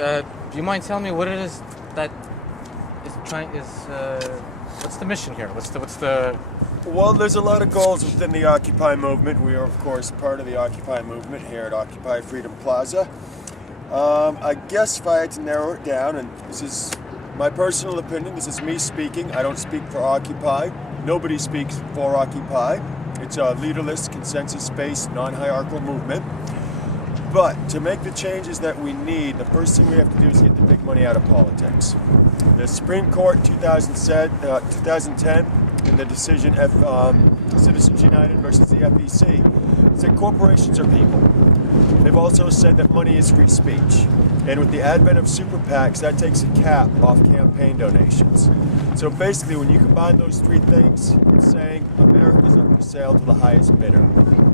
Do you mind telling me what it is that what's the mission here? What's the Well, there's a lot of goals within the Occupy movement. We are, of course, part of the Occupy movement here at Occupy Freedom Plaza. I guess if I had to narrow it down, and this is my personal opinion, this is me speaking. I don't speak for Occupy. Nobody speaks for Occupy. It's a leaderless, consensus-based, non-hierarchical movement. But to make the changes that we need, the first thing we have to do is get the big money out of politics. The Supreme Court in 2010, in the decision Citizens United versus the FEC, said corporations are people. They've also said that money is free speech. And with the advent of super PACs, that takes a cap off campaign donations. So basically, when you combine those three things, it's saying America's up for sale to the highest bidder.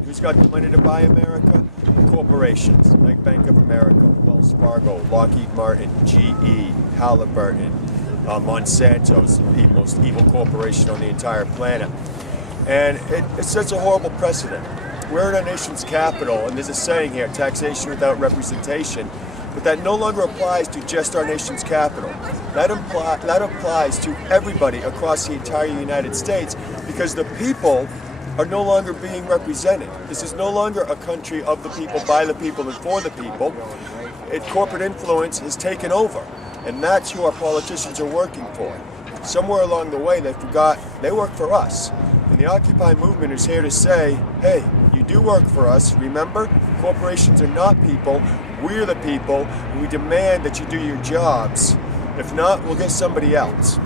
Who's got the money to buy America? Corporations like Bank of America, Wells Fargo, Lockheed Martin, GE, Halliburton, Monsanto's the most evil corporation on the entire planet. And it sets a horrible precedent. We're in our nation's capital, and there's a saying here, taxation without representation, but that no longer applies to just our nation's capital. That applies to everybody across the entire United States, because the people are no longer being represented. This is no longer a country of the people, by the people, and for the people. Corporate influence has taken over, and that's who our politicians are working for. Somewhere along the way, they forgot they work for us. And the Occupy movement is here to say, hey, you do work for us, remember? Corporations are not people, we're the people, and we demand that you do your jobs. If not, we'll get somebody else.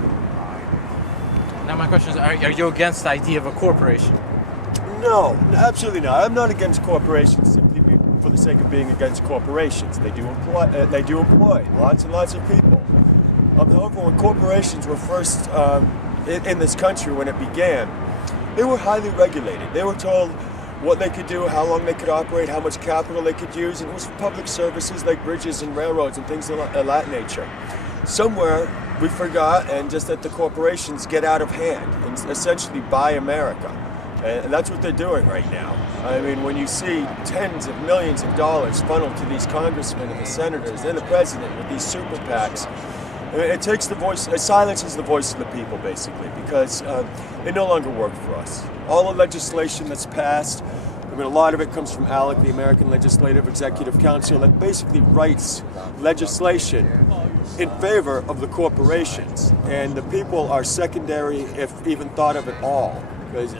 Now my question is, are you against the idea of a corporation? No, absolutely not. I'm not against corporations simply for the sake of being against corporations. They do employ lots and lots of people. However, when corporations were first in this country, when it began, they were highly regulated. They were told what they could do, how long they could operate, how much capital they could use, and it was for public services like bridges and railroads and things of that nature. Somewhere we forgot and just let the corporations get out of hand and essentially buy America. And that's what they're doing right now. I mean, when you see tens of millions of dollars funneled to these congressmen and the senators and the president with these super PACs, it takes the voice, it silences the voice of the people, basically, because they no longer work for us. All the legislation that's passed, I mean, a lot of it comes from ALEC, the American Legislative Executive Council, that basically writes legislation in favor of the corporations. And the people are secondary, if even thought of at all, because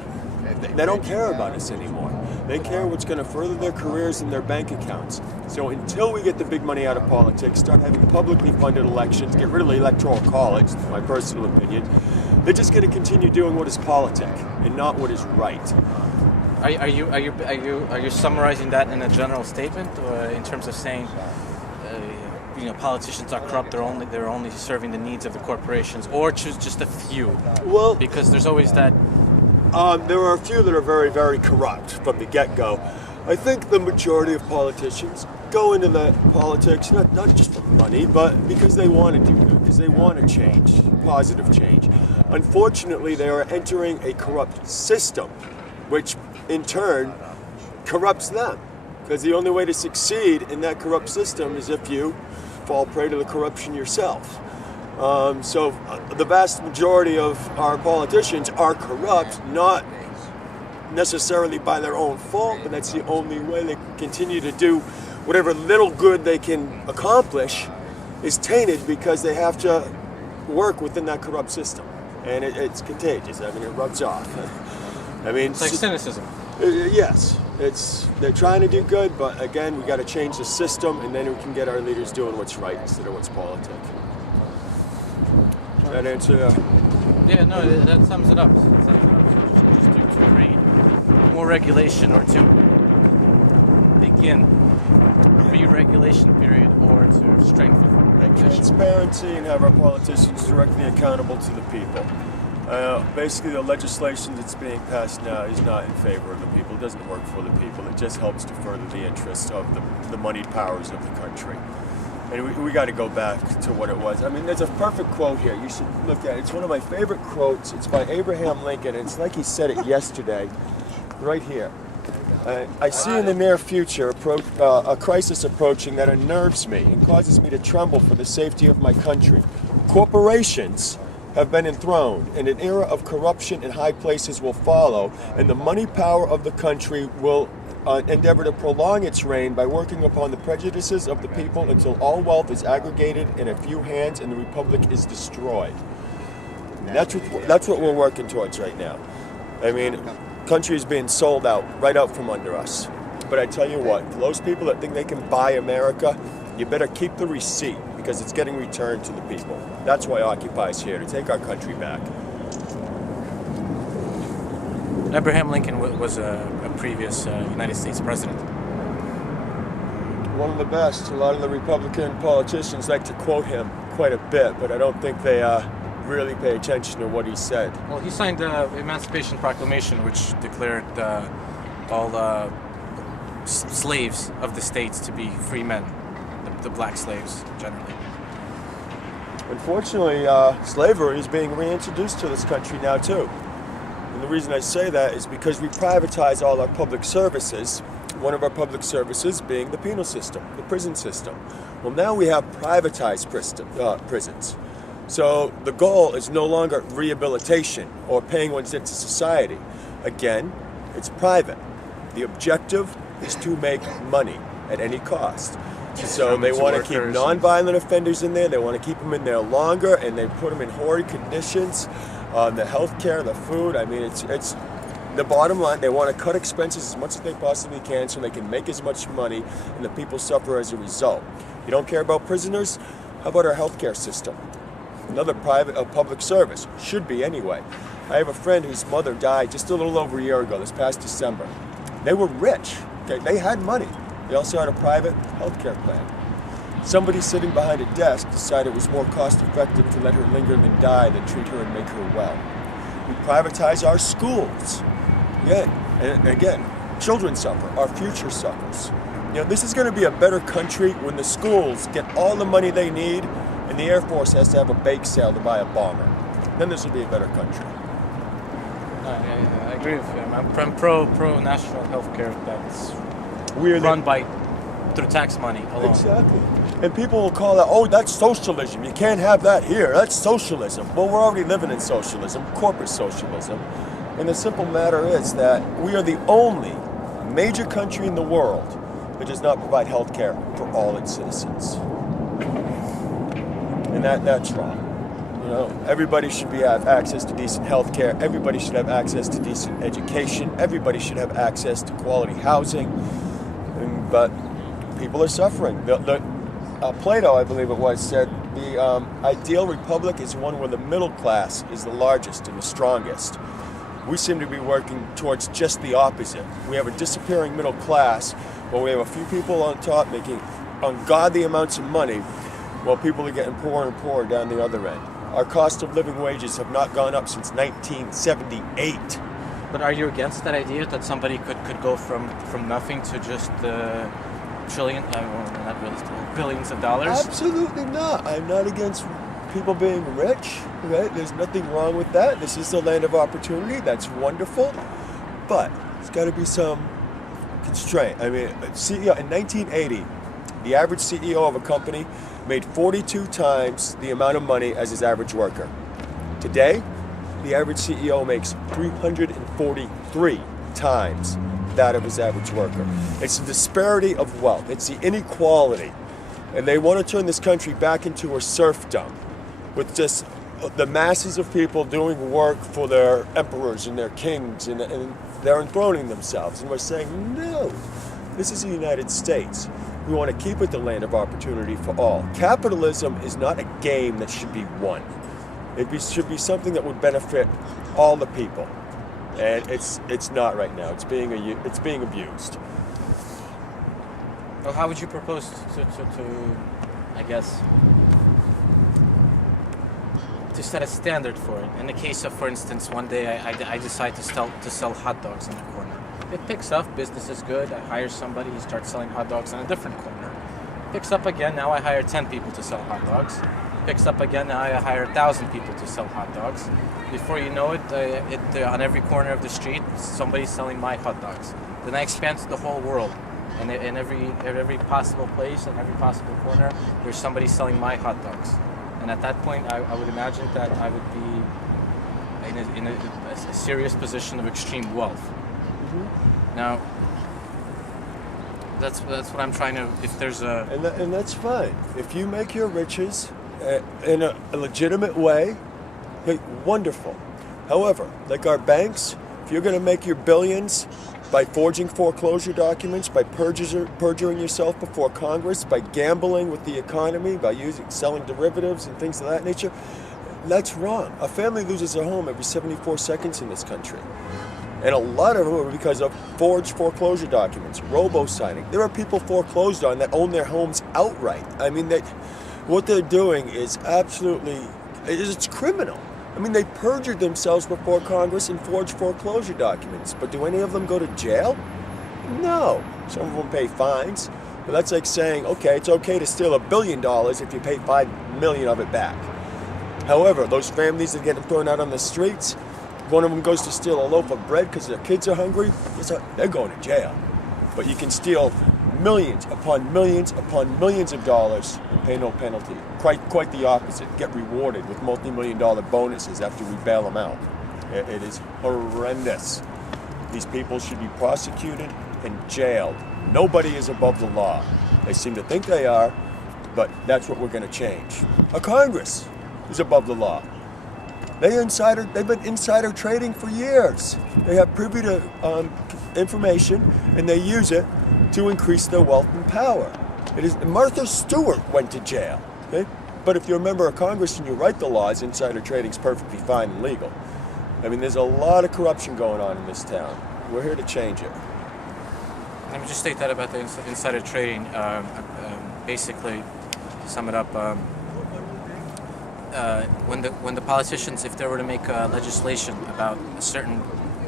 they don't care about us anymore. They care what's going to further their careers and their bank accounts. So until we get the big money out of politics, start having publicly funded elections, get rid of the Electoral College, my personal opinion, they're just going to continue doing what is politic and not what is right. Are you summarizing that in a general statement, or in terms of saying, politicians are corrupt? They're only serving the needs of the corporations, or choose just a few? Well, because there's always that. There are a few that are very, very corrupt from the get-go. I think the majority of politicians go into the politics not just for money, but because they want to do good, because they want to change, positive change. Unfortunately, they are entering a corrupt system, which in turn corrupts them. Because the only way to succeed in that corrupt system is if you fall prey to the corruption yourself. So the vast majority of our politicians are corrupt, not necessarily by their own fault, but that's the only way they can continue to do whatever little good they can accomplish is tainted, because they have to work within that corrupt system. And it's contagious. I mean, it rubs off. I mean, it's like cynicism. Yes, they're trying to do good, but again, we got to change the system, and then we can get our leaders doing what's right instead of what's politic. Does that answer? Yeah, no, that sums it up. Just to agree, more regulation, or to begin re-regulation period, or to strengthen regulation. Transparency, and have our politicians directly accountable to the people. Basically, the legislation that's being passed now is not in favor of the people. It doesn't work for the people. It just helps to further the interests of the moneyed powers of the country. And we got to go back to what it was. I mean, there's a perfect quote here. You should look at it. It's one of my favorite quotes. It's by Abraham Lincoln. It's like he said it yesterday, right here. I see in the near future a crisis approaching that unnerves me and causes me to tremble for the safety of my country. Corporations have been enthroned, and an era of corruption in high places will follow, and the money power of the country will endeavor to prolong its reign by working upon the prejudices of the people until all wealth is aggregated in a few hands and the republic is destroyed. That's what we're working towards right now. I mean, country is being sold out, right out from under us. But I tell you what, for those people that think they can buy America, you better keep the receipt because it's getting returned to the people. That's why Occupy is here, to take our country back. Abraham Lincoln was a previous United States president. One of the best. A lot of the Republican politicians like to quote him quite a bit, but I don't think they really pay attention to what he said. Well, he signed the Emancipation Proclamation, which declared all slaves of the states to be free men, the black slaves generally. Unfortunately, slavery is being reintroduced to this country now too. And the reason I say that is because we privatize all our public services, one of our public services being the penal system, the prison system. Well, now we have privatized prisons. So the goal is no longer rehabilitation or paying one's into society. Again, it's private. The objective is to make money at any cost. So they want to keep non-violent offenders in there, they want to keep them in there longer, and they put them in horrid conditions. The health care, the food, I mean, it's the bottom line. They want to cut expenses as much as they possibly can so they can make as much money, and the people suffer as a result. You don't care about prisoners? How about our health care system? Another public service, should be anyway. I have a friend whose mother died just a little over a year ago, this past December. They were rich, okay? They had money. They also had a private health care plan. Somebody sitting behind a desk decided it was more cost effective to let her linger than die than treat her and make her well. We privatize our schools. Yeah, and again, children suffer, our future suffers. You know, this is going to be a better country when the schools get all the money they need and the Air Force has to have a bake sale to buy a bomber. Then this will be a better country. I agree with him. I'm pro national health care that's run through tax money alone. Exactly. And people will call that, oh, that's socialism. You can't have that here. That's socialism. Well, we're already living in socialism, corporate socialism. And the simple matter is that we are the only major country in the world that does not provide health care for all its citizens. And that's wrong. You know, everybody should have access to decent health care. Everybody should have access to decent education. Everybody should have access to quality housing. But people are suffering. Plato, I believe it was, said the ideal republic is one where the middle class is the largest and the strongest. We seem to be working towards just the opposite. We have a disappearing middle class, where we have a few people on top making ungodly amounts of money, while people are getting poorer and poorer down the other end. Our cost of living wages have not gone up since 1978. But are you against that idea that somebody could go from nothing to just billions of dollars? Absolutely not. I'm not against people being rich, right? There's nothing wrong with that. This is the land of opportunity. That's wonderful. But there's got to be some constraint. I mean, CEO in 1980, the average CEO of a company made 42 times the amount of money as his average worker. Today, the average CEO makes 343 times that of his average worker. It's the disparity of wealth. It's the inequality. And they want to turn this country back into a serfdom with just the masses of people doing work for their emperors and their kings, and they're enthroning themselves. And we're saying, no, this is the United States. We want to keep it the land of opportunity for all. Capitalism is not a game that should be won. Should be something that would benefit all the people, and it's not right now. It's being abused. Well, how would you propose to I guess, to set a standard for it? In the case of, for instance, one day I decide to sell hot dogs on the corner. It picks up, business is good. I hire somebody, he starts selling hot dogs on a different corner. Picks up again. Now I hire 10 people to sell hot dogs. Picks up again. Now I hire 1,000 people to sell hot dogs. Before you know it, on every corner of the street, somebody's selling my hot dogs. then I expand to the whole world. And in every possible place and every possible corner, there's somebody selling my hot dogs. And at that point, I would imagine that I would be in a serious position of extreme wealth. Now, that's what I'm trying to. If there's a and that's fine. If you make your riches in a legitimate way, hey, wonderful. However, like our banks, if you're going to make your billions by forging foreclosure documents, by perjuring yourself before Congress, by gambling with the economy, by selling derivatives and things of that nature, that's wrong. A family loses their home every 74 seconds in this country. And a lot of them are because of forged foreclosure documents, robo-signing. There are people foreclosed on that own their homes outright. I mean, what they're doing is absolutely, it's criminal. I mean, they perjured themselves before Congress and forged foreclosure documents. But do any of them go to jail? No. Some of them pay fines. But that's like saying, okay, it's okay to steal $1 billion if you pay $5 million of it back. However, those families that get them thrown out on the streets, one of them goes to steal a loaf of bread because their kids are hungry, they're going to jail. But you can steal millions upon millions upon millions of dollars and pay no penalty. Quite the opposite. Get rewarded with multi-million-dollar bonuses after we bail them out. It is horrendous. These people should be prosecuted and jailed. Nobody is above the law. They seem to think they are, but that's what we're going to change. A Congress is above the law. They've been insider trading for years. They have privy to information, and they use it to increase their wealth and power. Martha Stewart went to jail. Okay? But if you're a member of Congress and you write the laws, insider trading's perfectly fine and legal. I mean, there's a lot of corruption going on in this town. We're here to change it. Let me just state that about the insider trading. Basically, to sum it up, when the politicians, if they were to make legislation about a certain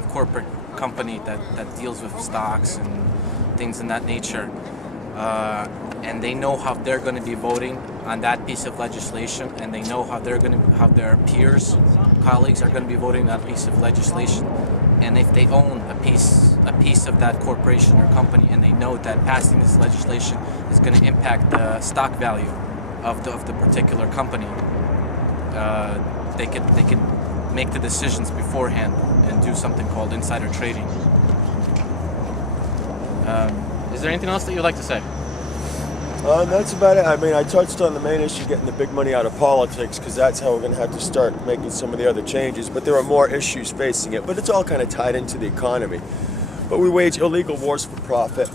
corporate company that deals with stocks and things in that nature, and they know how they're going to be voting on that piece of legislation, and they know how their peers, colleagues are going to be voting on that piece of legislation, and if they own a piece of that corporation or company, and they know that passing this legislation is going to impact the stock value of the particular company, they could make the decisions beforehand and do something called insider trading. Is there anything else that you'd like to say? That's about it. I mean, I touched on the main issue, getting the big money out of politics, because that's how we're going to have to start making some of the other changes. But there are more issues facing it. But it's all kind of tied into the economy. But we wage illegal wars for profit.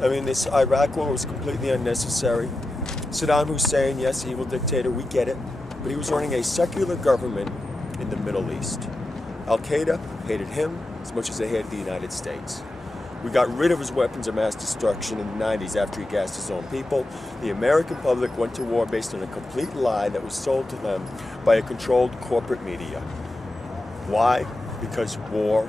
I mean, this Iraq war was completely unnecessary. Saddam Hussein, yes, evil dictator, we get it. But he was running a secular government in the Middle East. Al-Qaeda hated him as much as they hated the United States. We got rid of his weapons of mass destruction in the 90s after he gassed his own people. The American public went to war based on a complete lie that was sold to them by a controlled corporate media. Why? Because war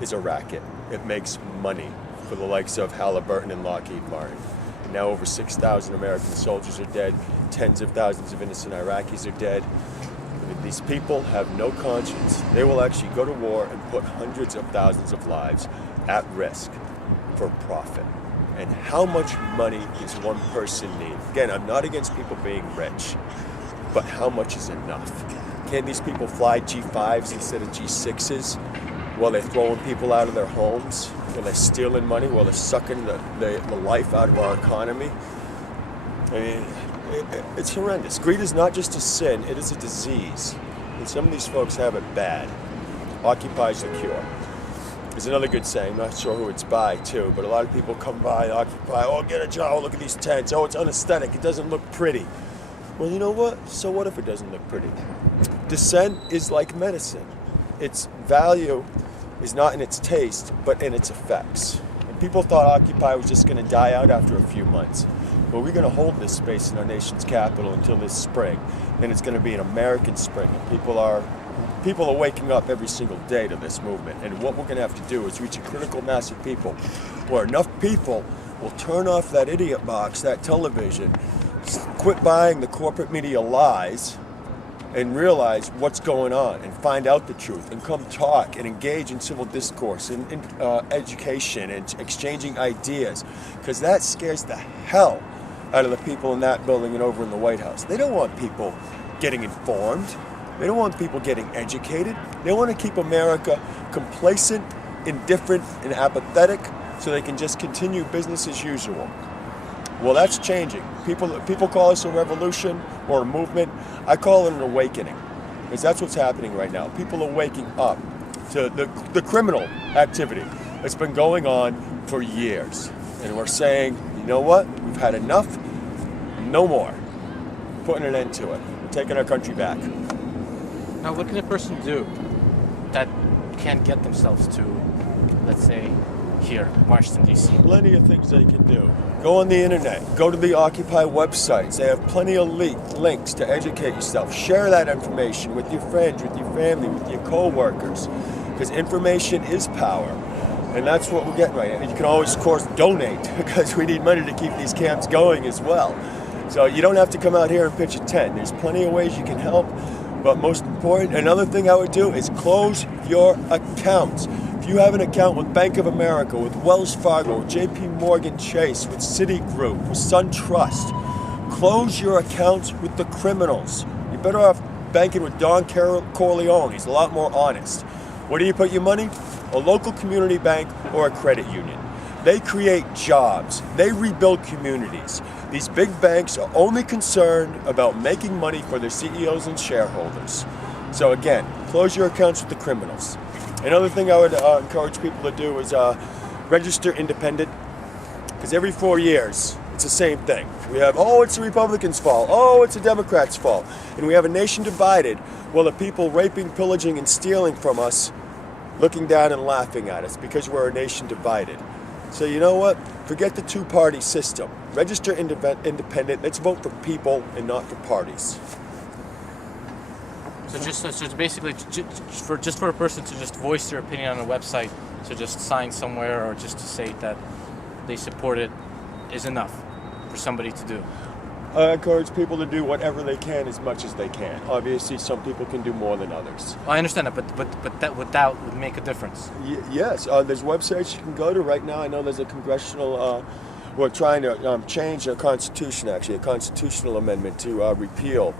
is a racket. It makes money for the likes of Halliburton and Lockheed Martin. And now over 6,000 American soldiers are dead. Tens of thousands of innocent Iraqis are dead. These people have no conscience. They will actually go to war and put hundreds of thousands of lives at risk for profit. And how much money does one person need? Again, I'm not against people being rich, but how much is enough? Can these people fly G5s instead of G6s while they're throwing people out of their homes, while they're stealing money, while they're sucking the life out of our economy? I mean, it's horrendous. Greed is not just a sin, it is a disease. And some of these folks have it bad. Occupy's the cure. There's another good saying, not sure who it's by too, but a lot of people come by, Occupy, oh, get a job, oh, look at these tents, oh, it's unaesthetic, it doesn't look pretty. Well, you know what? So what if it doesn't look pretty? Dissent is like medicine. Its value is not in its taste, but in its effects. And people thought Occupy was just going to die out after a few months. But we're going to hold this space in our nation's capital until this spring. And it's going to be an American spring. And people are waking up every single day to this movement. And what we're going to have to do is reach a critical mass of people where enough people will turn off that idiot box, that television, quit buying the corporate media lies, and realize what's going on and find out the truth and come talk and engage in civil discourse and education and exchanging ideas, because that scares the hell out of the people in that building and over in the White House. They don't want people getting informed. They don't want people getting educated. They want to keep America complacent, indifferent, and apathetic so they can just continue business as usual. Well, that's changing. People call this a revolution or a movement. I call it an awakening, because that's what's happening right now. People are waking up to the criminal activity that's been going on for years. And we're saying, you know what? We've had enough. No more. Putting an end to it. We're taking our country back. Now, what can a person do that can't get themselves to, let's say, here, Washington, D.C.? Plenty of things they can do. Go on the internet. Go to the Occupy websites. They have plenty of links to educate yourself. Share that information with your friends, with your family, with your co-workers, because information is power. And that's what we're getting right now. You can always, of course, donate, because we need money to keep these camps going as well. So you don't have to come out here and pitch a tent. There's plenty of ways you can help. But most important, another thing I would do is close your accounts. If you have an account with Bank of America, with Wells Fargo, with JP Morgan Chase, with Citigroup, with SunTrust, close your accounts with the criminals. You're better off banking with Don Corleone. He's a lot more honest. Where do you put your money? A local community bank or a credit union. They create jobs. They rebuild communities. These big banks are only concerned about making money for their CEOs and shareholders. So again, close your accounts with the criminals. Another thing I would encourage people to do is register independent, because every 4 years, it's the same thing. We have, oh, it's the Republicans' fault. Oh, it's the Democrats' fault. And we have a nation divided while the people raping, pillaging, and stealing from us looking down and laughing at us because we're a nation divided. So you know what? Forget the two-party system. Register independent. Let's vote for people and not for parties. So just basically, just for a person to just voice their opinion on a website, to just sign somewhere or just to say that they support it is enough for somebody to do. I encourage people to do whatever they can as much as they can. Obviously, some people can do more than others. Well, I understand that, but that would make a difference. Yes, there's websites you can go to right now. I know there's a congressional, we're trying to change a constitution, actually, a constitutional amendment to repeal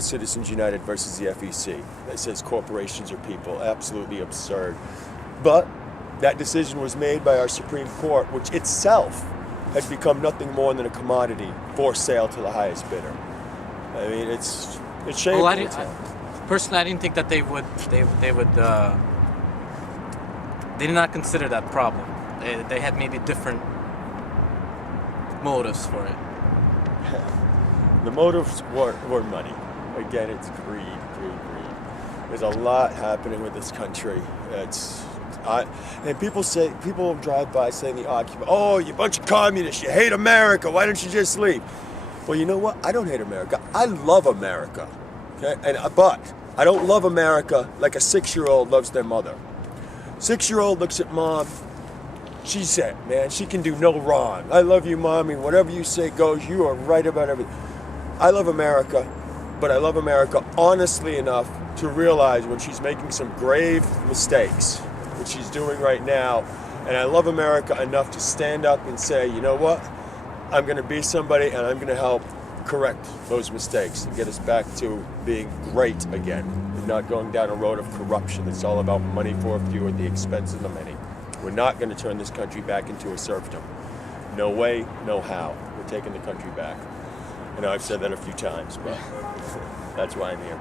Citizens United versus the FEC. That says corporations are people. Absolutely absurd. But that decision was made by our Supreme Court, which itself has become nothing more than a commodity for sale to the highest bidder. I mean, it's shameful. Well, personally, I didn't think that they did not consider that problem. They had maybe different motives for it. The motives were money. Again, it's greed. There's a lot happening with this country. And people drive by saying the Occupy, oh, you bunch of communists, you hate America, why don't you just leave? Well, you know what? I don't hate America. I love America. Okay? But I don't love America like a 6-year-old loves their mother. 6-year-old looks at mom, she's it, man. She can do no wrong. I love you, mommy. Whatever you say goes. You are right about everything. I love America, but I love America honestly enough to realize when she's making some grave mistakes, which she's doing right now. And I love America enough to stand up and say, you know what? I'm going to be somebody and I'm going to help correct those mistakes and get us back to being great again and not going down a road of corruption that's all about money for a few at the expense of the many. We're not going to turn this country back into a serfdom. No way, no how. We're taking the country back. I know I've said that a few times, but that's why I'm here.